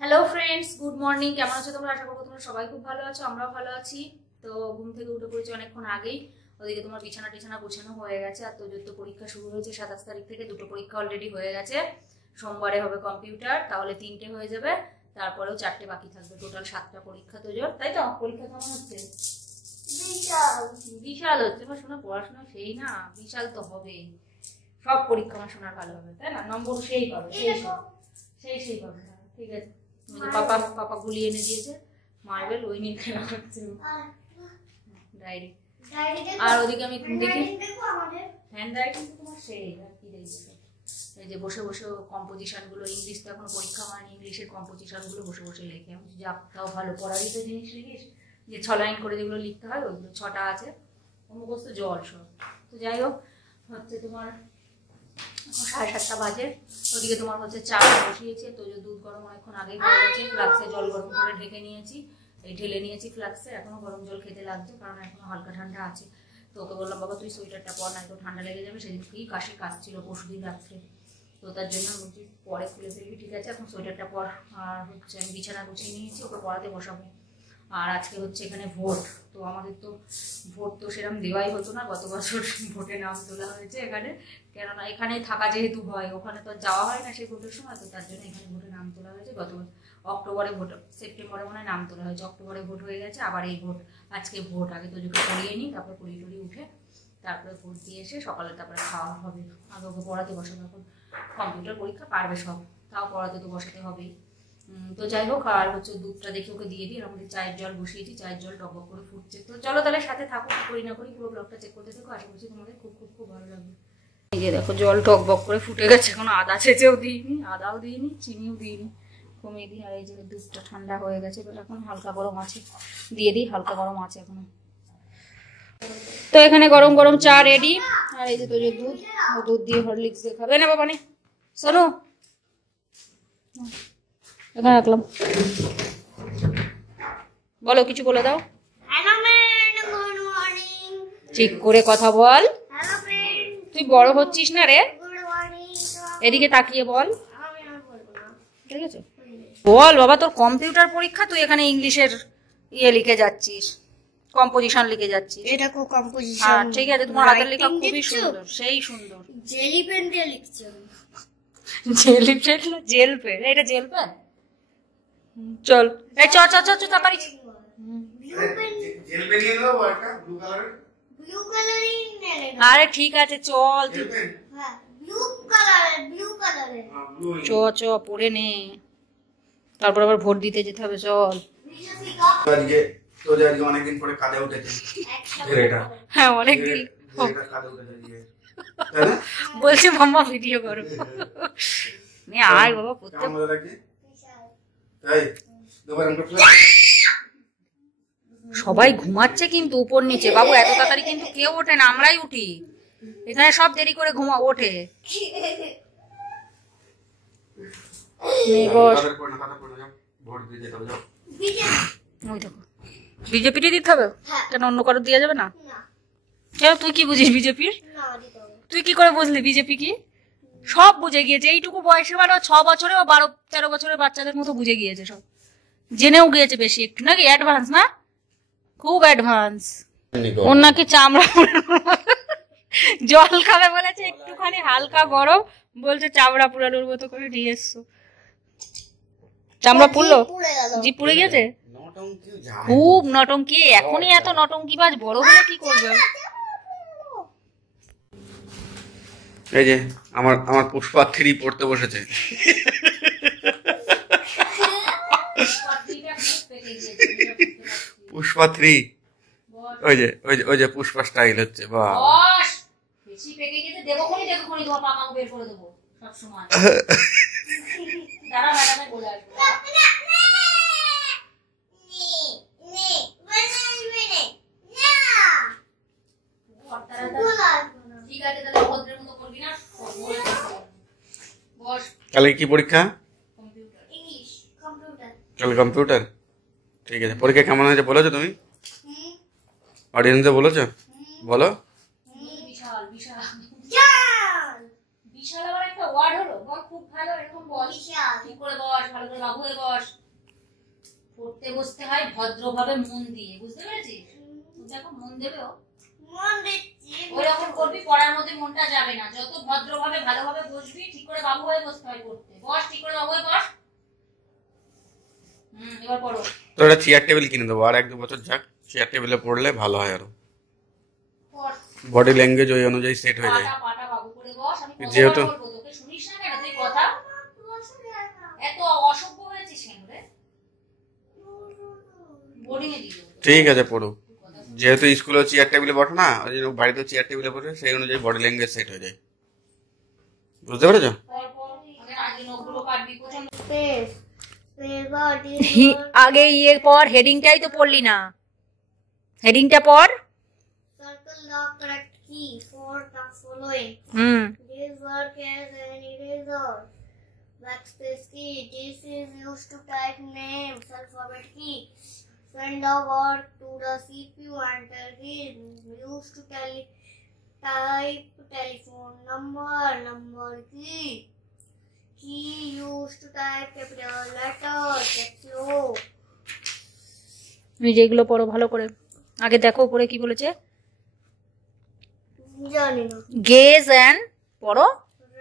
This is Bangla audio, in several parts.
Hello friends, good morning. কেমন আছো তোমরা? আশা করবো তোমরা সবাই খুব ভালো আছো, আমরাও ভালো আছি। তো ঘুম থেকে উঠে পড়েছি অনেকক্ষণ আগেই। ওদিকে তোমার বিছানা টিছানা গোছানো হয়ে গেছে। আর তোর তো পরীক্ষা শুরু হয়েছে 27 তারিখ থেকে। দুটো পরীক্ষা অলরেডি হয়ে গেছে। সোমবারে হবে কম্পিউটার, তাহলে 3টে হয়ে যাবে। তারপরেও 4টে বাকি থাকবে। টোটাল 7টা পরীক্ষা তোর, তাই তো? পরীক্ষা কেমন হচ্ছে? বিশাল হচ্ছে। আমার শোনা পড়াশোনা সেই না, বিশাল তো হবেই। সব পরীক্ষা আমার শোনার ভালো হবে, তাই না? নম্বর সেই পাবে, সেই পাবে। ঠিক আছে। পাপা গুলি এনে দিয়েছে, মার্বেল, ওই নিয়ে খেলা করছে। ডায়েরি। আর ওদিকে আমি দেখি হ্যান্ড রাইটিং তোমার সেই কি দেখছি, এই যে বসে বসে কম্পোজিশন গুলো, ইংলিশ তো এখনো পরীক্ষা হয়নি, ইংলিশের কম্পোজিশন গুলো বসে বসে লেখে। আমি যা তাও ভালো পড়ারই তো জিনিস লিখিস, যে 6 লাইন করে যেগুলো লিখতে হয় ওইগুলো 6টা আছে। মুখস্থ জল সব। তো যাই হোক, হচ্ছে তোমার 7:30 বাজে। ওদিকে তোমার হচ্ছে চা বসিয়েছে, তো দুধ গরম অনেকক্ষণ আগে হয়ে গেছে। ফ্লাক্সে জল গরম করে ঢেকে নিয়েছি, এই ঢেলে নিয়েছি ফ্লাক্সে। এখনো গরম জল খেতে লাগছে, কারণ এখনো হালকা ঠান্ডা আছে। তো ওকে বললাম, বাবা তুই সোয়েটারটা পর, না তো ঠান্ডা লেগে যাবে। সেদিন কি কাশছিল পরশুদিন রাত্রে, তো তার জন্য বলছি পরে খুলে ফেলবি। ঠিক আছে, এখন সোয়েটারটা পর। আর হচ্ছে আমি বিছানা গুছিয়ে নিয়েছি, ওকে পড়াতে বসাবো। আর আজকে হচ্ছে এখানে ভোট। তো আমাদের তো ভোট তো সেরকম দেওয়াই হতো না, গত বছর ভোটে নাম তোলা হয়েছে এখানে। কেননা এখানে থাকা যেহেতু হয়, ওখানে তো যাওয়া হয় না সেই ভোটের সময়, তো তার জন্য এখানে ভোটে নাম তোলা হয়েছে। গত অক্টোবরে ভোট, সেপ্টেম্বরে মনে হয় নাম তোলা হয়েছে, অক্টোবরে ভোট হয়ে গেছে। আবার এই ভোট, আজকে ভোট। আগে তো যোগে পড়িয়ে নিই, তারপরে পড়িয়ে উঠে তারপরে ভোট দিয়ে এসে সকালে তারপরে খাওয়া হবে। আগে ওকে পড়াতে বসাবো, এখন কম্পিউটার পরীক্ষা পারবে সব, তাও পড়াতে তো বসাতে হবেই। তো যাই হোক, আর হচ্ছে দুধটা দেখে ওকে দিয়ে দিই। আমাদের চায়ের জল বসিয়েছি, চায়ের জল টক করে ফুটছে। তো চলো তাহলে সাথে থাকো, কি করি না করি পুরো ব্লগটা চেক করতে থাকো। আশা করছি তোমাদের খুব খুব খুব ভালো লাগবে। এই যে দেখো, জল টক করে ফুটে গেছে। এখন আদা ছেঁচেও দিইনি, আদাও দিইনি, চিনিও দিইনি, কমিয়ে দিই। আর এই যে দুধটা ঠান্ডা হয়ে গেছে, এবার এখন হালকা গরম আছে, দিয়ে দিই। হালকা গরম আছে এখনো। তো এখানে গরম গরম চা রেডি। আর এই যে তো যে দুধ দিয়ে হরলিক্স দিয়ে খাবে না বাবা, নে শোনো, এখানে রাখলাম। বলো, কিছু বলে দাও। ঠিক করে কথা বল, তুই বড় হচ্ছিস না রে। এদিকে তাকিয়ে বল, ঠিক আছে? বল বাবা, তোর কম্পিউটার পরীক্ষা, তুই এখানে ইংলিশের লিখে যাচ্ছিস, কম্পোজিশন লিখে যাচ্ছিস। এটা কো কম্পোজিশন। ঠিক আছে, তোমার হাতের লেখা খুবই সুন্দর, সেই সুন্দর। জেলি পেন দিয়ে লিখছি। জেলি পেন না, জেল পেন। এটা জেল পেন। চল এই চ চ চ চ তাড়াতাড়ি। জেল পেন নিয়ে নাও, একটা ব্লু কালারের। ব্লু কালারই নেলে না। আরে ঠিক আছে চল তুই। হ্যাঁ, ব্লু কালারের। চ চ পড়ে নে, তারপর আবার ভোট দিতে যেতে হবে। চল। আজকে তো আজকে অনেকদিন পরে কাজে উঠেছে এটা। হ্যাঁ অনেকদিন এটা কাজে উঠেছে। বলছি মাম্মা ভিডিও করো। নে আয় বাবা পড়তে। কেমন লাগে? তাই দুবার আমরা সবাই ঘুমাচ্ছে কিন্তু উপর নিচে বাবু, এত তাড়াতাড়ি কিন্তু কেউ ওঠে না, আমরাই উঠি। এখানে সব দেরি করে ওঠে। ওই দেখো, বিজেপিরই দিতে হবে কেন? অন্য কারো দেওয়া যাবে না কেন? তুই কি বুঝিস বিজেপির? তুই কি করে বুঝলি বিজেপি কি? সব বুঝে গিয়েছে এইটুকু বয়সে, মানে 6 বছরে ও 12-13 বছরের বাচ্চাদের মতো বুঝে গিয়েছে সব, জেনেও গিয়েছে বেশি একটু, নাকি? অ্যাডভান্স না, খুব অ্যাডভান্স। ওর নাকি চামড়া জল খাবে বলেছে, একটুখানি হালকা গরম, বলছে চামড়া পুরানোর মতো করে নিয়ে এসছো। চামড়া পুড়লো, জি পুড়ে গেছে। খুব নটঙ্কি, এখনই এত নটঙ্কি বাজ, বড় হলে কি করবে? এই যে আমার পুষ্পা 3 পড়তে বসেছে। পুষ্পা 3, ওই যে পুষ্পা স্টাইল হচ্ছে। বাহ, বেশি পেকে গেছে, দেবখনি তোমার পাকাও বের করে দেবো সব সময়। দাঁড়া ম্যাডামে বলে আসবো। ঠিক আছে, তাহলে ভদ্রের মতো করবি না। বস। কালকে কি পরীক্ষা? Computer, English computer. কাল কম্পিউটার। ঠিক আছে, পরীক্ষা কেমন হয়েছে বলেছো তুমি? অডিয়েন্সে বলেছো? বলো। বিশাল বিশাল বিশাল আবার একটা ওয়ার্ড হলো। বল, খুব ভালো, এরকম বল। ঠিক করে বস, ভালো করে বাবু হয়ে বস। বসতে হয় ভদ্রভাবে মন দিয়ে, বুঝতে পেরেছিস? দেখো মন দেবে ও, ওইরকম করবি, পড়ার মধ্যে মনটা যাবে না। যত ভদ্রভাবে ভালোভাবে বসবি, ঠিক করে বাবু হয়ে বসতে হয় পড়তে। বস, ঠিক করে বাবু হয়ে বস। এবার পড়ো। তো একটা চেয়ার টেবিল কিনে দেবো, আর 1-2 বছর যাক, চেয়ার টেবিলে পড়লে ভালো হয়, আরো বডি ল্যাঙ্গুয়েজ ওই অনুযায়ী সেট হয়ে যায়। পাটা বাবু করে বস। আমি যেহেতু বলবো তোকে, শুনিস না কেন তুই কথা? এত অসভ্য হয়েছিস কেন রে? বোর্ডিং এ দিও। ঠিক আছে পড়ো, যেহেতু স্কুলে চেয়ার টেবিলে বসে না, ওই জন্য বাড়িতে চেয়ার টেবিলে বসে, সেই অনুযায়ী বডি ল্যাঙ্গুয়েজ সেট হয়ে যায়, বুঝতে পেরেছো? আগে ইয়ের পর হেডিংটাই তো পড়লি না, হেডিংটা পড়। Circle the correct key for the following. This work has an eraser. Backspace key. This is used to type names. Alphabet key. Send the word to the CPU. Enter key. Used to type telephone number. Number key. Key used to type capital letter. Caps lock. যেগুলো পড়ো ভালো করে, আগে দেখো উপরে কি বলেছে। জানি না। গেজ অ্যান্ড পড়ো।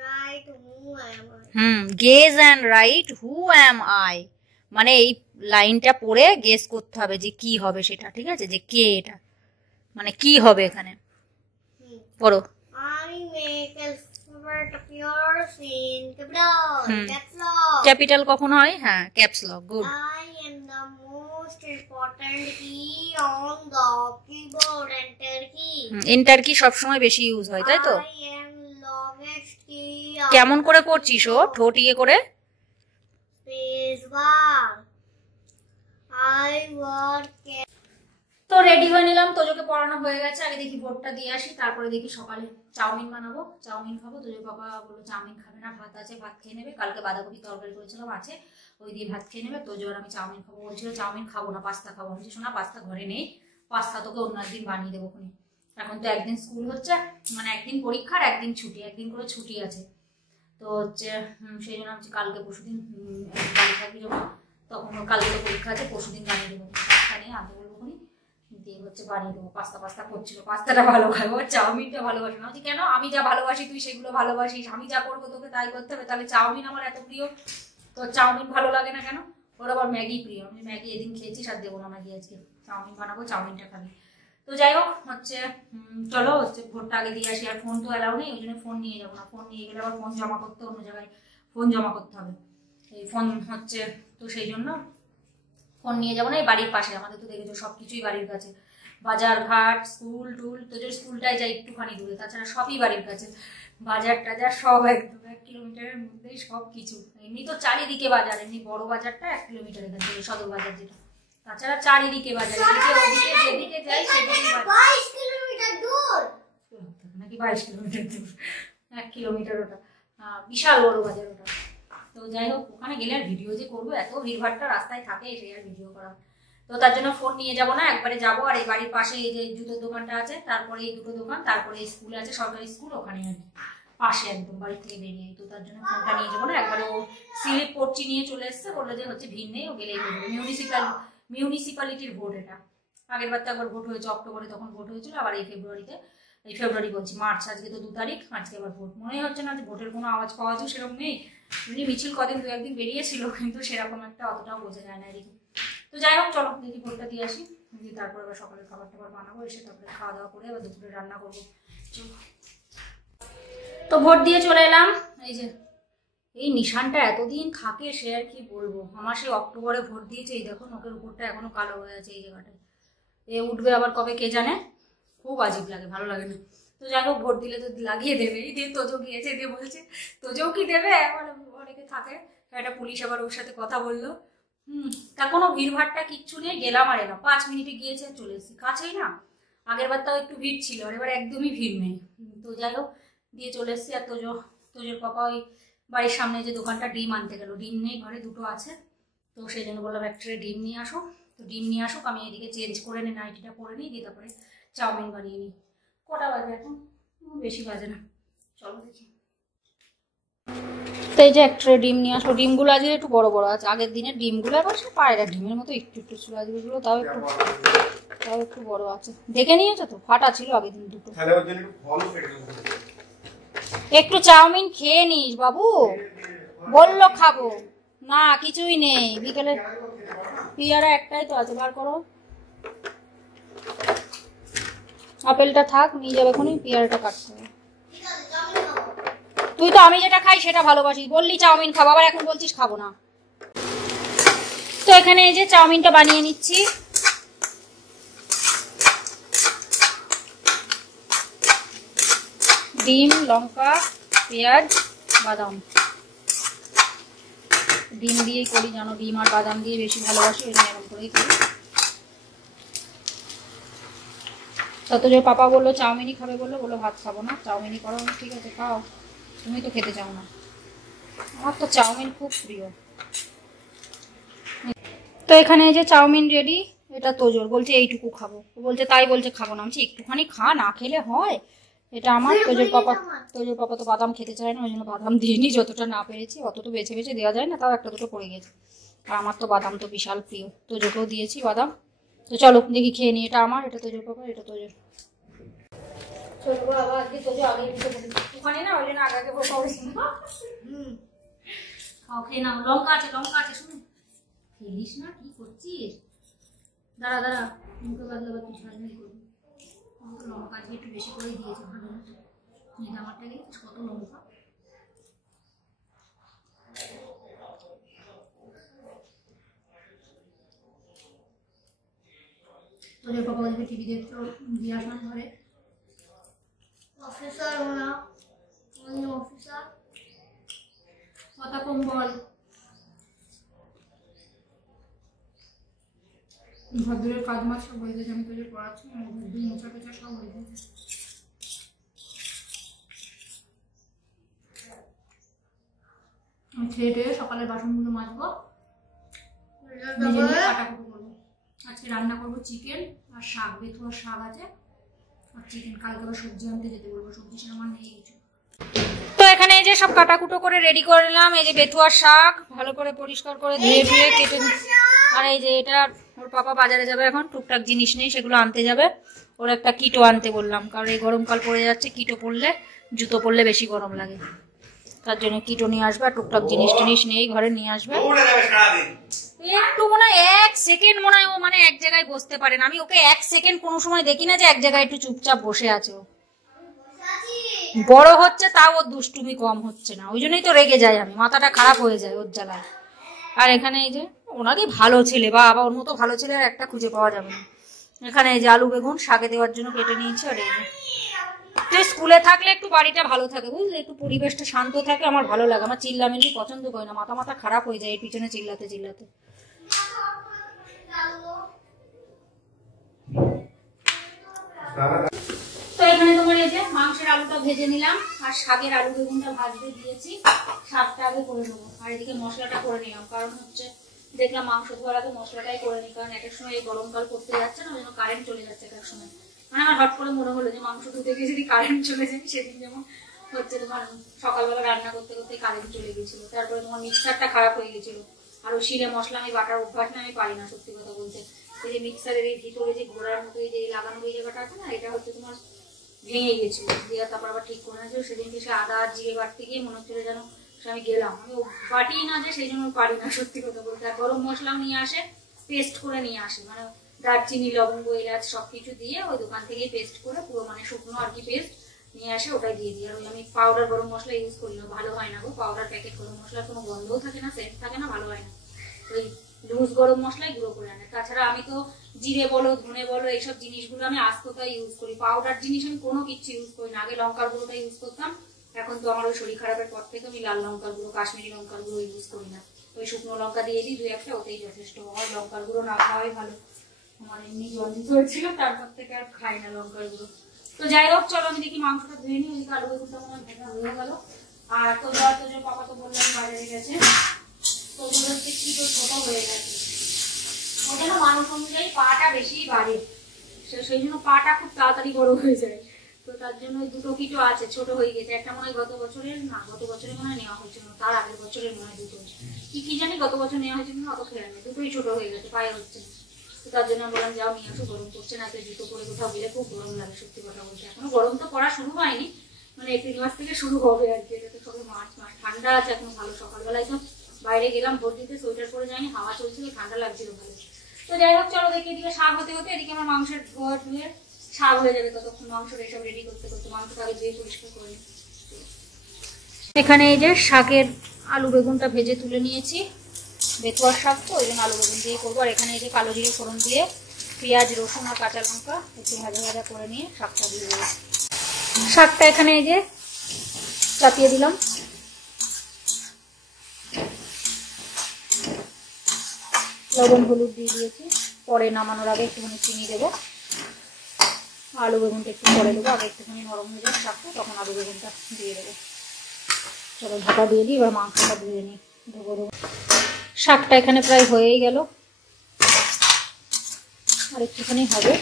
Right, who am I? Gauge and right who am I, মানে এই লাইনটা পড়ে গেস করতে হবে যে কি হবে সেটা, ঠিক আছে? যে কে এটা, মানে কি হবে এখানে, পড়ো। I make alphabet appears in capital. Caps lock. Capital কখন হয়? হ্যাঁ, caps lock. Good. I am the most important key on the keyboard. Enter key. Enter কি সবসময় বেশি ইউজ হয়, তাই তো? I am longest key. কেমন করে করছিস ও ঠোঁট ইয়ে করে? Space bar. I work. তো রেডি হয়ে নিলাম, তোজোকে পড়ানো হয়ে গেছে। আগে দেখি বোর্ডটা দিয়ে আসি, তারপরে দেখি সকালে চাউমিন বানাবো, চাউমিন খাবো। তোজোর বাবা বললো চাউমিন খাবে না, ভাত আছে, ভাত খেয়ে নেবে। কালকে বাঁধাকপি তরকারি করেছিলাম আছে, ওই দিয়ে ভাত খেয়ে নেবে। তোজো আর আমি চাউমিন খাবো বলছিল, চাউমিন খাবো না, পাস্তা খাবো। আমি শোনা পাস্তা ঘরে নেই, পাস্তা তোকে অন্য একদিন বানিয়ে দেবো খুনি। এখন তো একদিন স্কুল হচ্ছে, মানে একদিন পরীক্ষার একদিন ছুটি, একদিন করে ছুটি আছে। তো হচ্ছে সেই জন্য আমি কালকে পরশুদিন বাড়ি থাকবি যখন, তখন কালকে তো পরীক্ষা আছে, পরশুদিন বানিয়ে দেবো। পাস্তা নিয়ে আনতে বলবো খুনি, দিয়ে হচ্ছে বানিয়ে দেবো। পাস্তা করছিল, পাস্তাটা ভালো খাবো, চাউমিনটা ভালোবাসে না। কেন? আমি যা ভালোবাসি তুই সেগুলো ভালোবাসিস, আমি যা করবো তোকে তাই করতে হবে, তাহলে চাউমিন আমার এত প্রিয়, তো চাউমিন ভালো লাগে না কেন? ওর আবার ম্যাগি প্রিয়, আমি ম্যাগি এদিন খেয়েছিস আর দেবো না ম্যাগি আজকে, চাউমিন বানাবো, চাউমিনটা খাবি। তো যাই হোক হচ্ছে চলো হচ্ছে ভোটটা আগে দিয়ে আসি। আর ফোন তো অ্যালাউ নেই, ওই জন্য ফোন নিয়ে যাবো না, ফোন নিয়ে গেলে আবার ফোন জমা করতে, অন্য জায়গায় ফোন জমা করতে হবে এই ফোন হচ্ছে। তো সেই জন্য ফোন নিয়ে যাবো না। এই বাড়ির পাশে আমাদের তো দেখেছো সবকিছুই বাড়ির কাছে, বাজার ঘাট স্কুল টুল। তো যে স্কুলটায় যাই একটুখানি দূরে, তাছাড়া সবই বাড়ির কাছে, বাজার টাজার সব একদম 1 কিলোমিটারের মধ্যেই সব কিছু। এমনি তো চারিদিকে বাজার, এমনি বড় বাজারটা 1 কিলোমিটারের কাছে, সদর বাজার যেটা, তাছাড়া চারিদিকে বাজার, এদিকে ওদিকে যেদিকে যাই সেদিকে বাজার। 22 কিলোমিটার দূর নাকি 22 কিলোমিটার দূর? 1 কিলোমিটার ওটা, বিশাল বড় বাজার ওটা। তো যাই হোক ওখানে গেলে আর ভিডিও যে করবো, এত ভিড়ভাড়টা রাস্তায় থাকে, সেই আর ভিডিও করা। তো তার জন্য ফোন নিয়ে যাবো না, একবারে যাবো। আর এই বাড়ির পাশে এই যে জুতোর দোকানটা আছে, তারপরে এই দুটো দোকান, তারপরে স্কুল আছে, সরকারি স্কুল, ওখানে আর পাশে একদম বাড়ি থেকে বেরিয়ে। তো তার জন্য ফোনটা নিয়ে যাবো না, একবারে ও স্লিপ পড়ছি নিয়ে চলে এসছে, বললো যে হচ্ছে ভিড় নেই, ও গেলেই হয়ে যাবে। মিউনিসিপ্যালিটির ভোট এটা, আগের বার তো একবার ভোট হয়েছে অক্টোবরে, তখন ভোট হয়েছিল, আবার এই ফেব্রুয়ারিতে, এই ফেব্রুয়ারি বলছি মার্চ, আজকে তো 2 তারিখ, আজকে আবার ভোট। মনে হচ্ছে না যে ভোটের কোনো আওয়াজ পাওয়াজও সেরকম নেই, এমনি মিছিল কদিন 2-1 দিন বেরিয়েছিল, কিন্তু সেরকম একটা অতটাও বোঝা যায় না এদিকে। তো যাই হোক চলো দেখি ভোটটা দিয়ে আসি, দিয়ে তারপর আবার সকালের খাবার টাবার বানাবো, এসে তারপরে খাওয়া দাওয়া করে আবার দুপুরে রান্না করবো। তো ভোট দিয়ে চলে এলাম। এই যে এই নিশানটা এতদিন থাকে সে আর কি বলবো, আমার সেই অক্টোবরে ভোট দিয়েছে, এই দেখো নখের উপরটা এখনো কালো হয়ে আছে এই জায়গাটায়, এ উঠবে আবার কবে কে জানে, খুব আজীব লাগে, ভালো লাগে না। তো যাই হোক ভোট দিলে তো লাগিয়ে দেবে। এই দিয়ে তোজো গিয়েছে, দিয়ে বলছে তোজোও কি দেবে, মানে অনেকে থাকে, একটা পুলিশ আবার ওর সাথে কথা বললো। তা কোনো ভিড়ভাড়টা কিচ্ছু নেই, গেলাম আর এলাম, 5 মিনিটে গিয়েছে চলে এসেছি, কাছেই না। আগের বার তাও একটু ভিড় ছিল, আর এবার একদমই ভিড় নেই। তো যাই হোক দিয়ে চলে এসেছি। আর তোজোর পাপা ওই বাড়ির সামনে যে দোকানটা ডিম আনতে গেল, ডিম নেই ঘরে, 2টো আছে, তো সেই জন্য বললাম এক ট্রে ডিম নিয়ে আসো। তো ডিম নিয়ে আসুক, আমি এদিকে চেঞ্জ করে নিই, নাইটিটা পরে নিই, দিয়ে তারপরে চাউমিন বানিয়ে নিই। কটা বাজে এখন? বেশি বাজে না, চলো দেখি। তো এই যে এক ট্রে ডিম নিয়ে আসলো। ডিমগুলো আজকে একটু বড় বড় আছে, আগের দিনের ডিমগুলো আবার সে পায়রা ডিমের মতো একটু একটু ছিল, আজকেগুলো তাও একটু বড় আছে। দেখে নিয়েছো তো, ফাটা ছিল আগের দিন দুটো। একটু চাউমিন খেয়ে নিস বাবু, বললো খাবো না, কিছুই নেই। বিকেলে পিয়ারা একটাই তো আছে, বার করো। আপেলটা থাক, নিয়ে যাবে এখনই, পিয়ারাটা কাটতে হবে। তুই তো আমি যেটা খাই সেটা ভালোবাসিস, বললি চাউমিন খাবো, আবার এখন বলছিস খাবো না। তো এখানে এই যে চাউমিনটা বানিয়ে নিচ্ছি। ডিম, লঙ্কা, পেঁয়াজ, বাদাম। ডিম দিয়েই করি, জানো ডিম আর বাদাম দিয়ে বেশি ভালোবাসি, ওই এরকম করেই করি। তত যে পাপা বললো চাউমিনই খাবে, বললো ভাত খাবো না, চাউমিনই করো। ঠিক আছে খাও, তুমি তো খেতে চাও না। আমার তো চাউমিন খুব প্রিয়। তো এখানে এই যে চাউমিন রেডি। এটা তোজোর, বলছে এইটুকু খাবো, বলছে তাই বলছে খাবো না। আমি একটুখানি খা, না খেলে হয়। এটা আমার। তোজোর পাপা তো বাদাম খেতে চায় না, ওই জন্য বাদাম দিইনি। যতটা না পেরেছি অত তো বেছে বেছে দেওয়া যায় না, তাও একটা দুটো পড়ে গেছে। আর আমার তো বাদাম তো বিশাল প্রিয়, তোজোকেও দিয়েছি বাদাম। তো চলো দেখি খেয়ে নি। এটা আমার, এটা তোজোর পাপা, এটা তোজোর। চলো বাবা, আজকে তোজো আগে ওখানে না, ওই জন্য আগে বসে খাও, খেয়ে নাও। লঙ্কা আছে, লঙ্কা আছে, শুনে খেলিস না, কি করছিস? দাঁড়া দাঁড়া, মুখে বাদলে তুই ঝালঝাল করবি। লঙ্কা আজকে একটু বেশি করেই দিয়েছে, ভালো না। আমারটা দেখছিস কত লঙ্কা। তোদের বাবা আজকে টিভি দেখতে দিয়ে আসলাম ঘরে। অফিসার না, আমি অফিসার। কথা কম বল। ভদ্রের কাজ মাছ সব হয়ে গেছে, আমি তোদের পড়াচ্ছি, দুই মোচা টোচা সব হয়ে গেছে। আমি খেয়ে টেয়ে সকালের বাসনগুলো মাজবো, কাটাকুটো করবো। আজকে রান্না করবো চিকেন আর শাক, বেথুয়ার শাক আছে আর চিকেন। কালকে আবার সবজি আনতে যেতে বলবো, সবজি সেটা আমার নেই কিছু। তো এখানে এই যে সব কাটাকুটো করে রেডি করে নিলাম। এই যে বেথুয়ার শাক ভালো করে পরিষ্কার করে ধুয়ে ধুয়ে কেটে। আর এই যে এটা ওর পাপা বাজারে যাবে এখন, টুকটাক জিনিস নেই সেগুলো আনতে যাবে। ওর একটা কিটো আনতে বললাম, কারণ এই গরমকাল পড়ে যাচ্ছে, কিটো পরলে জুতো পরলে বেশি গরম লাগে, তার জন্য কিটো নিয়ে আসবে। আর টুকটাক জিনিস টিনিস নেই ঘরে, নিয়ে আসবে। একটু মনে হয় 1 সেকেন্ড মনে হয় ও মানে এক জায়গায় বসতে পারে না। আমি ওকে 1 সেকেন্ড কোনো সময় দেখি না যে এক জায়গায় একটু চুপচাপ বসে আছে। ও বড় হচ্ছে তাও ওর দুষ্টুমি কম হচ্ছে না, ওই জন্যই তো রেগে যায় আমি, মাথাটা খারাপ হয়ে যায় ওর জ্বালায়। আর এখানে এই যে ওনারই ভালো ছেলে, বা ওর মতো ভালো ছেলে আর একটা খুঁজে পাওয়া যাবে না। এখানে এই যে আলু বেগুন শাকে দেওয়ার জন্য কেটে নিয়েছি। আর এই যে তুই স্কুলে থাকলে একটু বাড়িটা ভালো থাকে, বুঝলি, একটু পরিবেশটা শান্ত থাকে, আমার ভালো লাগে। আমার চিল্লামিল্লি পছন্দ করি না, মাথা মাথা খারাপ হয়ে যায় এর পিছনে চিল্লাতে চিল্লাতে। তো এখানে তোমার এই যে মাংসের আলুটা ভেজে নিলাম, আর শাকের আলু বেগুনটা ভাজতে দিয়েছি। শাকটা আগে করে নেবো, আর এদিকে মশলাটা করে নিলাম, কারণ হচ্ছে দেখলাম মাংস ধোয়ার আগে মশলাটাই করে নিই, কারণ এক এক সময় এই গরমকাল করতে যাচ্ছে না, ওই জন্য কারেন্ট চলে যাচ্ছে এক এক সময়। মানে আমার হট করে মনে হলো যে মাংস ধুতে গিয়ে যদি কারেন্ট চলে যায়, সেদিন যেমন হচ্ছে তোমার সকালবেলা রান্না করতে করতে কারেন্ট চলে গেছিল, তারপরে তোমার মিক্সারটা খারাপ হয়ে গেছিল। আর ওই শিলে মশলা আমি বাটার অভ্যাস না, আমি পারি না সত্যি কথা বলতে। এই যে মিক্সারের এই ভিতরে যে ঘোড়ার মতো এই যে লাগানো এই জায়গাটা আছে না, এটা হচ্ছে তোমার ভেঙে গেছিল, দিয়ে তারপর আবার ঠিক করে নিয়েছিল। সেদিনকে সে আদা জিরে বাটতে গিয়ে মনে হচ্ছিল যেন আমি গেলাম, আমি বাটি না যে সেই জন্য পারি না সত্যি কথা বলতে। আর গরম মশলাও নিয়ে আসে, পেস্ট করে নিয়ে আসে, মানে দারচিনি লবঙ্গ এলাচ সবকিছু দিয়ে ওই দোকান থেকে পেস্ট করে পুরো মানে শুকনো আর কি পেস্ট নিয়ে আসে, ওটাই দিয়ে দিই। আর ওই আমি পাউডার গরম মশলা ইউজ করি না, ভালো হয় না গো। পাউডার প্যাকেট গরম মশলার কোনো গন্ধও থাকে না, সেন্ট থাকে না, ভালো হয় না। ওই লুজ গরম মশলাই গুঁড়ো করে আনে। তাছাড়া আমি তো জিরে বলো ধনে বলো এইসব জিনিসগুলো আমি আস্তটা ইউজ করি, পাউডার জিনিস আমি কোনো কিছু ইউজ করি না। আগে লঙ্কার গুঁড়োটা ইউজ করতাম, এখন তো আমার ওই শরীর খারাপের পর থেকে আমি লাল লঙ্কার গুঁড়ো কাশ্মীরি লঙ্কার গুঁড়ো ইউজ করি না। ওই শুকনো লঙ্কা দিয়ে দিই 2-1টা, ওতেই যথেষ্ট। আমার লঙ্কার গুঁড়ো না খাওয়াই ভালো, আমার এমনি জন্ডিস হয়েছিল, তারপর থেকে আর খাই না লঙ্কার গুঁড়ো। তো যাই হোক, চলো আমি দেখি মাংসটা ধুয়ে নিই। ওদিকে আলু বেগুনটা মনে হয় ভেজা হয়ে গেল। আর তোদের পাপা তো বললাম বাজারে গেছে, তোদের হচ্ছে কি তো ছোট হয়ে গেছে, ওই জন্য মানুষ অনুযায়ী পাটা বেশি বাড়ে, সেই জন্য পাটা খুব তাড়াতাড়ি বড় হয়ে যায়। তো তার জন্য ওই দুটো কিটো আছে, ছোট হয়ে গেছে। একটা মনে হয় গত বছরের মনে হয় নেওয়া হয়েছিল, তার আগের বছরের মনে হয় দুটো, কি জানি গত বছর নেওয়া হয়েছিল না, অত খেয়াল নেই। দুটোই ছোট হয়ে গেছে, পায়ে হচ্ছে না। তো তার জন্য বললাম যাও নিয়ে আসো, গরম করছে না তো, জুতো পরে কোথাও গেলে খুব গরম লাগে সত্যি কথা বলতে। এখনো গরম তো পড়া শুরু হয়নি, মানে এপ্রিল মাস থেকে শুরু হবে আর কি। এটা তো সবে মার্চ মাস, ঠান্ডা আছে এখন ভালো। সকালবেলায় তো বাইরে গেলাম ভোট দিতে, সোয়েটার পরে যাইনি, হাওয়া চলছিল, ঠান্ডা লাগছিল ভালো। তো যাই হোক চলো দেখি, এদিকে শাক হতে হতে এদিকে আমার মাংসের ধুয়ে শাক হয়ে যাবে, ততক্ষণ মাংসটা এসব রেডি করতে করতে মাংসটা আগে ধুয়ে পরিষ্কার করে নিই। এখানে এই যে শাকের আলু বেগুনটা ভেজে তুলে নিয়েছি, বেতুয়ার শাক তো ওই জন্য আলু বেগুন দিয়ে করবো। আর এখানে এই যে কালো জিরে ফোড়ন দিয়ে পেঁয়াজ রসুন আর কাঁচা লঙ্কা একটু ভাজা ভাজা করে নিয়ে শাকটা দিয়ে দেবো। শাকটা এখানে এই যে চাপিয়ে দিলাম, লবণ হলুদ দিয়ে দিয়েছি। পরে নামানোর আগে একটুখানি চিনি দেবো, আলু বেগুনটা একটু পরে দেবো। আগে একটুখানি নরম হয়ে যাবে শাকটা, তখন আলু বেগুনটা দিয়ে দেবো। চলো ঢাকা দিয়ে দিই, এবার মাংসটা ধুয়ে নিই, ধুবো দেবো। শাকটা এখানে প্রায় হয়েই গেল, আর একটুখানি হবে।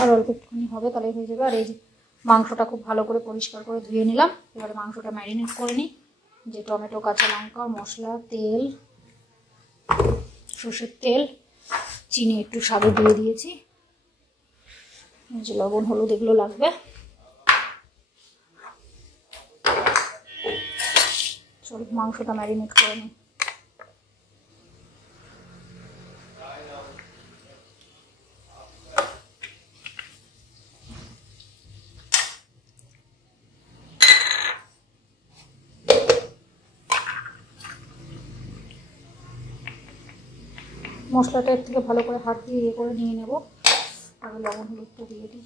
আর অল্প একটুখানি হবে, তাহলে হয়ে যাবে। আর এই যে মাংসটা খুব ভালো করে পরিষ্কার করে ধুয়ে নিলাম। এবারে মাংসটা ম্যারিনেট করে নিই। যে টমেটো, কাঁচা লঙ্কা, মশলা, তেল, সর্ষের তেল, চিনি একটু স্বাদে দিয়ে দিয়েছি, যে লবণ হলুদ এগুলো লাগবে। চলো মাংসটা ম্যারিনেট করে নিই। মশলাটা এর থেকে ভালো করে হাত দিয়ে ইয়ে করে নিয়ে নেব। আগে লবণ হলুদটা দিয়ে দিই।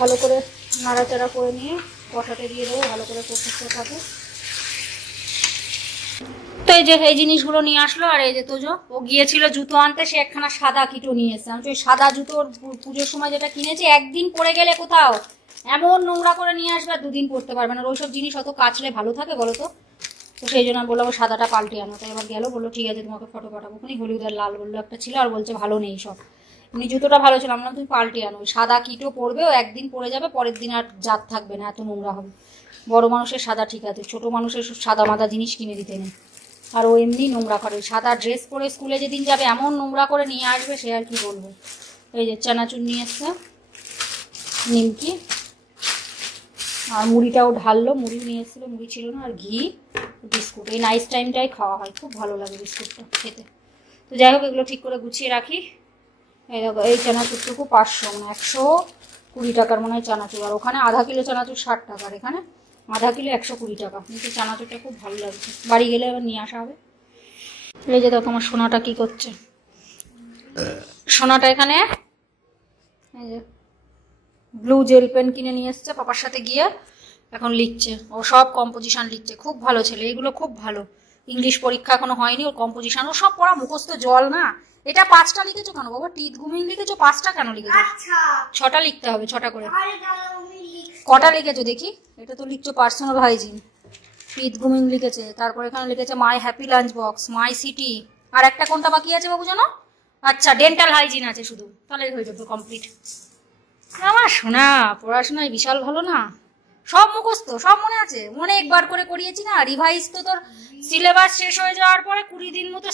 ভালো করে নাড়াচাড়া করে নিয়ে কষাতে দিয়ে দেবো, ভালো করে কষাতে থাকে। তো এই যে এই জিনিসগুলো নিয়ে আসলো। আর এই যে তোজো ও গিয়েছিল জুতো আনতে, সে একখানা সাদা কিটো নিয়ে এসছে। আমি ওই সাদা জুতোর পুজোর সময় যেটা কিনেছি, একদিন পরে গেলে কোথাও এমন নোংরা করে নিয়ে আসবে, আর দুদিন পরতে পারবে না। ওইসব জিনিস অত কাচলে ভালো থাকে বলো তো? তো সেই জন্য আমি বললাম সাদাটা পাল্টে আনো। তাই এবার গেলো, বললো ঠিক আছে তোমাকে ফটো পাঠাবো। ওখানে হলুদ আর লাল বললো একটা ছিল, আর বলছে ভালো নেই সব। এমনি জুতোটা ভালো ছিল, আমরা তুমি পাল্টে আনো। সাদা কিটো পরবে, ও একদিন পরে যাবে, পরের দিন আর জাত থাকবে না, এত নোংরা হবে। বড় মানুষের সাদা ঠিক আছে, ছোট মানুষের সাদা মাদা জিনিস কিনে দিতে নেই। আর ও এমনি নোংরা করে, সাদা ড্রেস পরে স্কুলে যেদিন যাবে এমন নোংরা করে নিয়ে আসবে, সে আর কি বলবো। এই যে চানাচুর নিয়ে এসছে, নিমকি, আর মুড়িটাও ঢাললো। মুড়ি নিয়ে এসেছিলো, মুড়ি ছিল না। আর ঘি, বিস্কুট। এই নাইট টাইমটাই খাওয়া হয়, খুব ভালো লাগে বিস্কুটটা খেতে। তো যাই হোক এগুলো ঠিক করে গুছিয়ে রাখি। এই দেখো এই চানাচুরটুকু 500, মানে 120 টাকার মনে হয় চানাচুর। আর ওখানে আধা কিলো চানাচুর 60 টাকার, এখানে আধা কিলো 120 টাকা। কিন্তু চানাচুরটা খুব ভালো লাগছে, বাড়ি গেলে আবার নিয়ে আসা হবে। এই যে দেখো আমার সোনাটা কি করছে। সোনাটা এখানে এই যে ব্লু জেল পেন কিনে নিয়ে এসছে পাপার সাথে গিয়ে, এখন লিখছে। ও সব কম্পোজিশন লিখছে, খুব ভালো ছেলে, এগুলো খুব ভালো। ইংলিশ পরীক্ষা এখনো হয়নি, ওর কম্পোজিশন ও সব পড়া মুখস্থ জল না। এটা 5টা লিখেছো কেন বাবা? টিথ গুমিং লিখেছো, 5টা কেন লিখেছো? 6টা লিখতে হবে, 6টা করে। কটা লিখেছো দেখি? এটা তো লিখছো পার্সোনাল হাইজিন, টিথ গুমিং লিখেছে, তারপর এখানে লিখেছে my happy lunch box, my city. আর একটা কোনটা বাকি আছে বাবু জানো? আচ্ছা ডেন্টাল হাইজিন আছে শুধু, তাহলে হয়ে যাবে কমপ্লিট। আমার শোনা পড়াশোনায় বিশাল ভালো না, সব মুখস্থ, সব মনে আছে। অনেকবার করে করিয়েছি না। রিভাইজ তো তোর সিলেবাস শেষ হয়ে যাওয়ার পরে 20 দিন মতো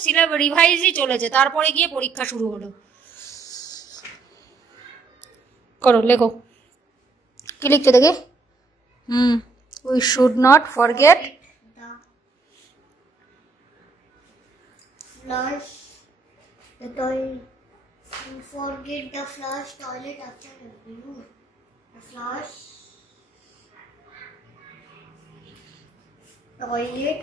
রিভাইজই চলেছে, তারপরে গিয়ে পরীক্ষা শুরু হলো। করো, লেখো। কি লিখছো দেখে? We should not forget flush the toilet. Forget the flush toilet after every use. The flush toilet,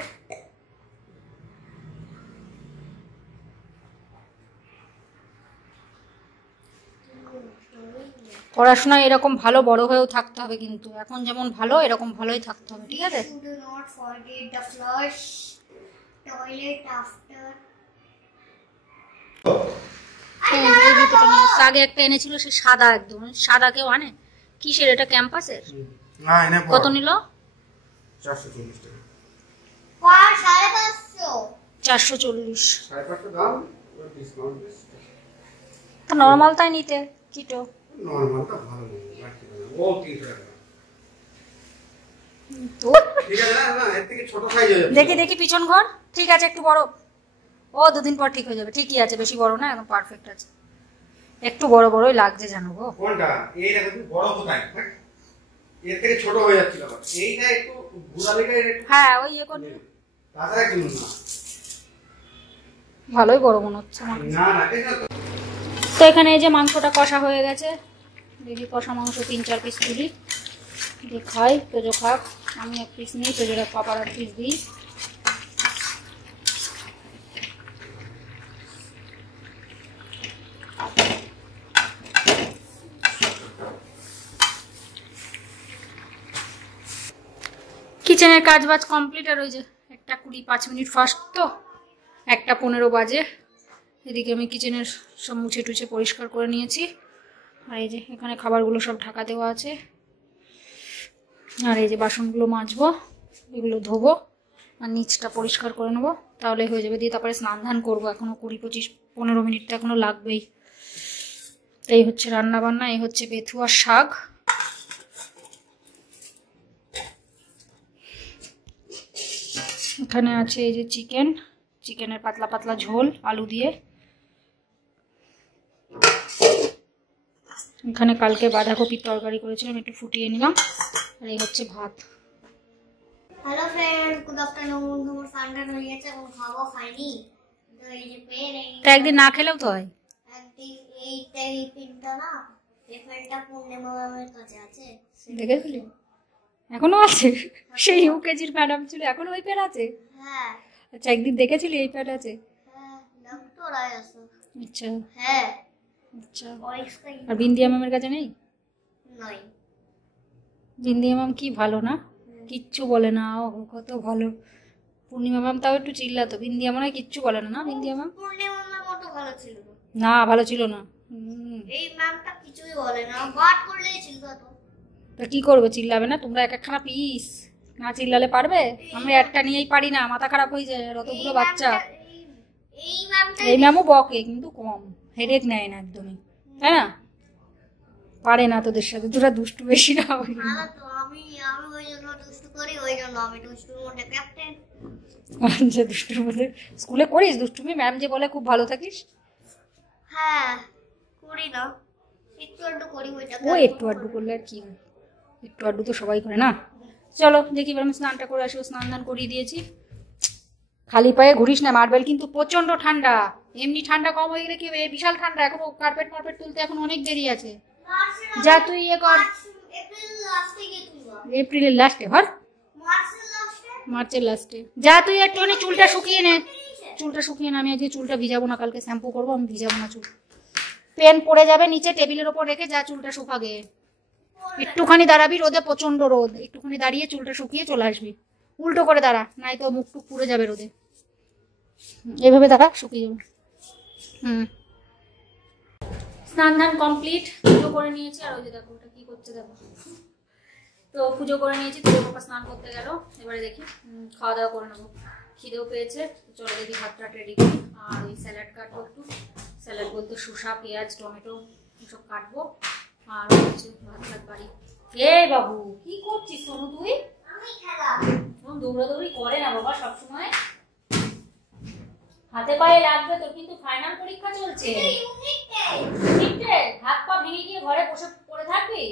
পড়াশোনা এরকম ভালো বড় হয়েও থাকতে হবে, কিন্তু এখন যেমন ভালো এরকম ভালোই থাকতে হবে, ঠিক আছে? do not forget the flush toilet after. আগে একটা এনেছিল সে সাদা, একদম সাদা। কেউ আনে কিসের এটা? ক্যাম্পাসের। না এনে কত নিল? 440 টাকা। Par 550. 440। 550 দাম, ওর ডিসকাউন্ট তো নরমাল তাই নিতে কিটো। নরমালটা ভালো নেই, বাকি ও 300 টাকা। তো ঠিক আছে, না না এর থেকে ছোট সাইজ হয়ে যাবে। দেখি দেখি পিছন ঘর। ঠিক আছে, একটু বড়। ও 2 দিন পর ঠিক হয়ে যাবে। ঠিকই আছে, বেশি বড় না, একদম পারফেক্ট আছে। একটু বড় বড়ই লাগছে জানো গো। কোনটা? এইটা কিন্তু বড় কোথায়? এর থেকে ছোট হয়ে যাচ্ছিল আবার। এইটা একটু ঘুরালেটা একটু। হ্যাঁ, ওই ইয়ে করবি। তাছাড়া কিনুন না। ভালোই বড় মনে হচ্ছে আমার। না না ঠিক আছে। তো এখানে এই যে মাংসটা কষা হয়ে গেছে। দেখি কষা মাংস 3-4 পিস তুলি, দিয়ে খাই। তোজো খাক, আমি 1 পিস নিই, তোজোরা পাপার 1 পিস দিই। কিচেনের কাজ বাজ কমপ্লিট। আর ওই যে 1:25 মিনিট ফাস্ট, তো 1:15 বাজে। এদিকে আমি কিচেনের সব মুছে টুছে পরিষ্কার করে নিয়েছি। আর এই যে এখানে খাবারগুলো সব ঢাকা দেওয়া আছে। আর এই যে বাসনগুলো মাজবো, এগুলো ধোবো আর নিচটা পরিষ্কার করে নেবো, তাহলে হয়ে যাবে। দিয়ে তারপরে স্নান ধান করবো। এখনো 20-25-15 মিনিট তো এখনো লাগবেই। তো এই হচ্ছে রান্না বান্না। এই হচ্ছে বেথুয়ার শাক। এখানে আছে এই যে চিকেনের পাতলা পাতলা ঝোল আলু দিয়ে। এখানে কালকে বাঁধাকপির তরকারি করেছিলাম, একটু ফুটিয়ে নিলাম। আর এই হচ্ছে ভাত। Hello friend, good afternoon. তোমার সানডে হয়ে গেছে, এখন খাবো খাইনি। তো এই যে পেন, তা একদিন না খেলেও তো হয়। একদিন এই পেনটা না, এই পেনটা পূর্ণিমা ম্যামের কাছে আছে। দেখেছিলি? এখনো আছে? সেই ইউকেজির ম্যাডাম ছিল, এখনো ওই প্যাড আছে? হ্যাঁ আচ্ছা, একদিন দেখেছিলি এই প্যাড আছে? হ্যাঁ, ডক্টর আছে। আচ্ছা হ্যাঁ, আচ্ছা। পরিষ্কার আর বিন্দিয়া ম্যামের কাছে নেই? নয়। বিন্দিয়া ম্যাম কি ভালো না, কিচ্ছু বলে না। ও কত ভালো। পূর্ণিমা ম্যাম তাও একটু চিল্লাতো, বিন্দিয়া মনে হয় কিচ্ছু বলে না। না বিন্দিয়া ম্যাম পূর্ণিমা ম্যাম মতো ভালো ছিল না। না, ভালো ছিল না। এই ম্যামটা কিছুই বলে না, বাট করলেই চিল্লাতো। তা কি করবে, চিল্লাবে না? তোমরা একখানা পিস, না চিল্লালে পারবে? আমরা একটা নিয়েই পারি না, মাথা খারাপ হয়ে যায়। আর অতগুলো বাচ্চা। এই ম্যামটা এই ম্যামও বকে, কিন্তু কম, হেডেক নেয় না একদমই, তাই না? পারে না তোদের সাথে, তোরা দুষ্টু বেশি না। ভালো তো। আমি ওই জন্য দুষ্টু করি, ওই জন্য আমি দুষ্টুর মধ্যে ক্যাপ্টেন। আচ্ছা, দুষ্টুর মধ্যে স্কুলে করিস দুষ্টুমি? ম্যাম যে বলে খুব ভালো থাকিস। হ্যাঁ, করি না, একটু আধটু করি। ওইটা ও একটু আধটু করলে আর কি হয়, একটু আধটু তো সবাই করে না। চলো দেখি, এবার আমি স্নানটা করে আসবো। স্নান দান করিয়ে দিয়েছি। খালি পায়ে ঘুরিস না, মার্বেল কিন্তু প্রচন্ড ঠান্ডা। এমনি ঠান্ডা কম হয়ে গেলে কি হবে, বিশাল ঠান্ডা। এখন কার্পেট মার্পেট তুলতে এখন অনেক দেরি আছে। যা তুই ইয়ে কর, এপ্রিল লাস্টে গিয়ে তুলবা। এপ্রিলের লাস্টে হর, মার্চের লাস্টে। মার্চের লাস্টে। যা তুই একটুখানি চুলটা শুকিয়ে নে, চুলটা শুকিয়ে না। আমি আজকে চুলটা ভিজাবো না, কালকে শ্যাম্পু করবো। আমি ভিজাবো না চুল, পেন পড়ে যাবে নিচে টেবিলের ওপর রেখে। যা চুলটা শুকাগে, একটুখানি দাঁড়াবি রোদে, প্রচন্ড রোদ। একটুখানি দাঁড়িয়ে চুলটা শুকিয়ে চলে আসবি। উল্টো করে দাঁড়া, নাই তো মুখ টুক পুড়ে যাবে রোদে। এইভাবে দাঁড়া, শুকিয়ে যাবে। স্নান ধান কমপ্লিট, পুজো করে নিয়েছি। আর ওই যে দেখো ওটা কি করছে দেখো। তো পুজো করে নিয়েছি, তো বাবা স্নান করতে গেল। এবারে দেখি খাওয়া দাওয়া করে নেবো, খিদেও পেয়েছে। চলো দেখি ভাতটা রেডি করি। আর ওই স্যালাড কাটবো একটু। স্যালাড বলতে শসা, পেঁয়াজ, টমেটো এসব কাটবো। আর হচ্ছে ভাত ভাত বাড়ি। এ বাবু, কি করছিস সোনু তুই? আমি খেলা। দৌড়াদৌড়ি করে না বাবা সবসময়, হাতে পায়ে লাগবে তোর। কিন্তু ফাইনাল পরীক্ষা চলছে, হাত পা ভেঙে গিয়ে ঘরে বসে পড়ে থাকবি।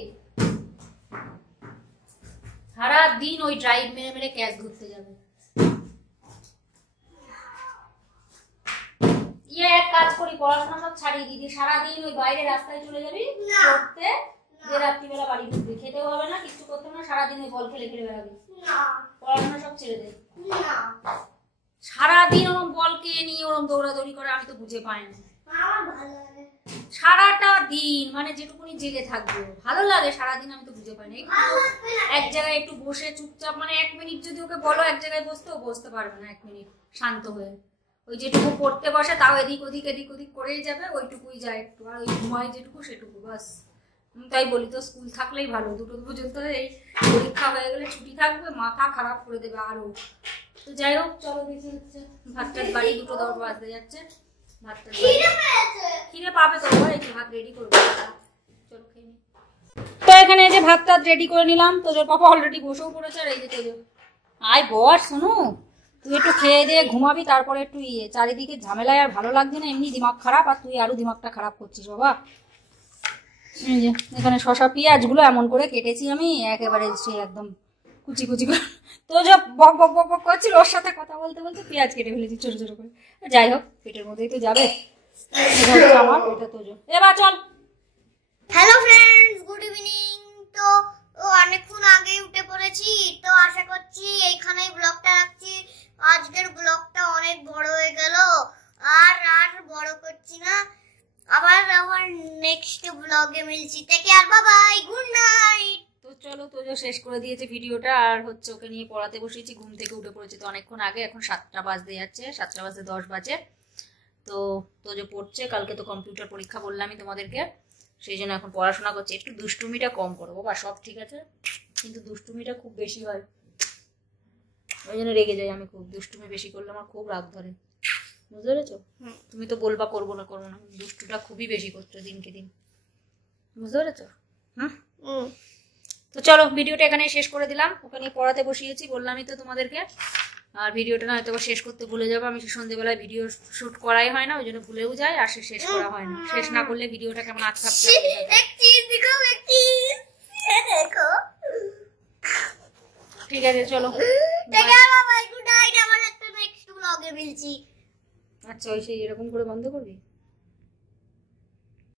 সারা দিন ওই ড্রাইভ মেরে মেরে ক্যাচ ধরতে যাবে। ইয়ে এক কাজ করি, পড়াশোনা সব ছাড়িয়ে দিদি, সারাদিন ওই বাইরে রাস্তায় চলে যাবি পড়তে, দিয়ে রাত্রিবেলা বাড়ি ঢুকবি। খেতেও হবে না, কিছু করতে হবে না, সারাদিন ওই বল খেলে খেলে বেড়াবি। পড়াশোনা সব ছেড়ে দে। না সারাদিন ওরম বলকে নিয়ে ওরম দৌড়াদৌড়ি করে, আমি তো বুঝে পাই না। আমার ভালো লাগে সারাটা দিন মানে যেটুকুনি জেগে থাকবে ভালো লাগে সারাদিন, আমি তো বুঝে পাই না। এক জায়গায় একটু বসে চুপচাপ মানে 1 মিনিট যদি ওকে বলো এক জায়গায় বসতেও বসতে পারবে না 1 মিনিট শান্ত হয়ে। ওই যেটুকু পড়তে বসে তাও এদিক ওদিক করেই যাবে, ওইটুকুই যায় একটু, আর ওই ঘুমায় যেটুকু সেটুকু বাস। তাই বলি তো স্কুল থাকলেই ভালো, 2টো পর্যন্ত এই পরীক্ষা হয়ে গেলে ছুটি থাকবে, মাথা খারাপ করে দেবে আরো। তো যাই হোক চলো দেখি হচ্ছে ভাতটার বাড়ি 2:10 বাজতে যাচ্ছে। ভাতটা খিদে পাবে তো, এই যে ভাত রেডি করবো, চলো খেয়ে নি। তো এখানে এই যে ভাতটা রেডি করে নিলাম, তোজোর পাপা অলরেডি বসেও পড়েছে। আর এই যে তোজো আয় বর, শোনো তুই একটু খেয়ে দিয়ে ঘুমাবি, তারপরে একটু চারিদিকে ঝামেলায় আর ভালো লাগছে না, এমনি দিমাগ খারাপ, আর তুই আরো দিমাগটা খারাপ করছিস বাবা। এই যে এখানে শশা পেঁয়াজগুলো এমন করে কেটেছি আমি একেবারে, সে একদম কুচি কুচি করে। তো যে বক বক বক বক করছিল ওর সাথে কথা বলতে বলতে পেঁয়াজ কেটে ফেলেছি ছোট ছোট করে। যাই হোক পেটের মধ্যেই তো যাবে। এটা হচ্ছে আমার, এটা তোজো। এবার চল। Hello friends, good evening. তো অনেকক্ষণ আগেই উঠে পড়েছি, তো আশা করছি এইখানেই ব্লগটা রাখছি। আজকের ব্লগটা অনেক বড় হয়ে গেল, আর বড় করছি না, আবার নেক্সট ব্লগে মিলছি। Take care, bye bye, good night. তো চলো তোজো শেষ করে দিয়েছে ভিডিওটা, আর হচ্ছে ওকে নিয়ে পড়াতে বসেছি, ঘুম থেকে উঠে পড়েছি তো অনেকক্ষণ আগে, এখন 7টা বাজতে যাচ্ছে, 7টা বাজতে 10 বাজে। তো তোজো পড়ছে, কালকে তো কম্পিউটার পরীক্ষা বললামই তোমাদেরকে, সেই জন্য এখন পড়াশোনা করছে। একটু দুষ্টুমিটা কম করো বাবা, সব ঠিক আছে কিন্তু দুষ্টুমিটা খুব বেশি হয়, ওই জন্য রেগে যাই আমি খুব। দুষ্টুমি বেশি করলে আমার খুব রাগ ধরে, বুঝতে পেরেছো? তুমি তো বলবা করবো না, দুষ্টুটা খুবই বেশি করছো দিনকে দিন, বুঝতে পেরেছো? তো চলো ভিডিওটা এখানে শেষ করে দিলাম, ওখানে পড়াতে বসিয়েছি বললামই তো তোমাদেরকে। আর ভিডিওটা না হয়তো শেষ করতে ভুলে যাবো, আমি সন্ধ্যেবেলায় ভিডিও শুট করাই হয় না, ওই জন্য ভুলেও যায়, আর শেষ করা হয় না। শেষ না করলে ভিডিওটা কেমন আটকা ঠিক আছে চলো, গুড নাইট। আমার একটা নেক্সট ব্লগে মিলছি। আচ্ছা ওই সেই এরকম করে বন্ধ করবি।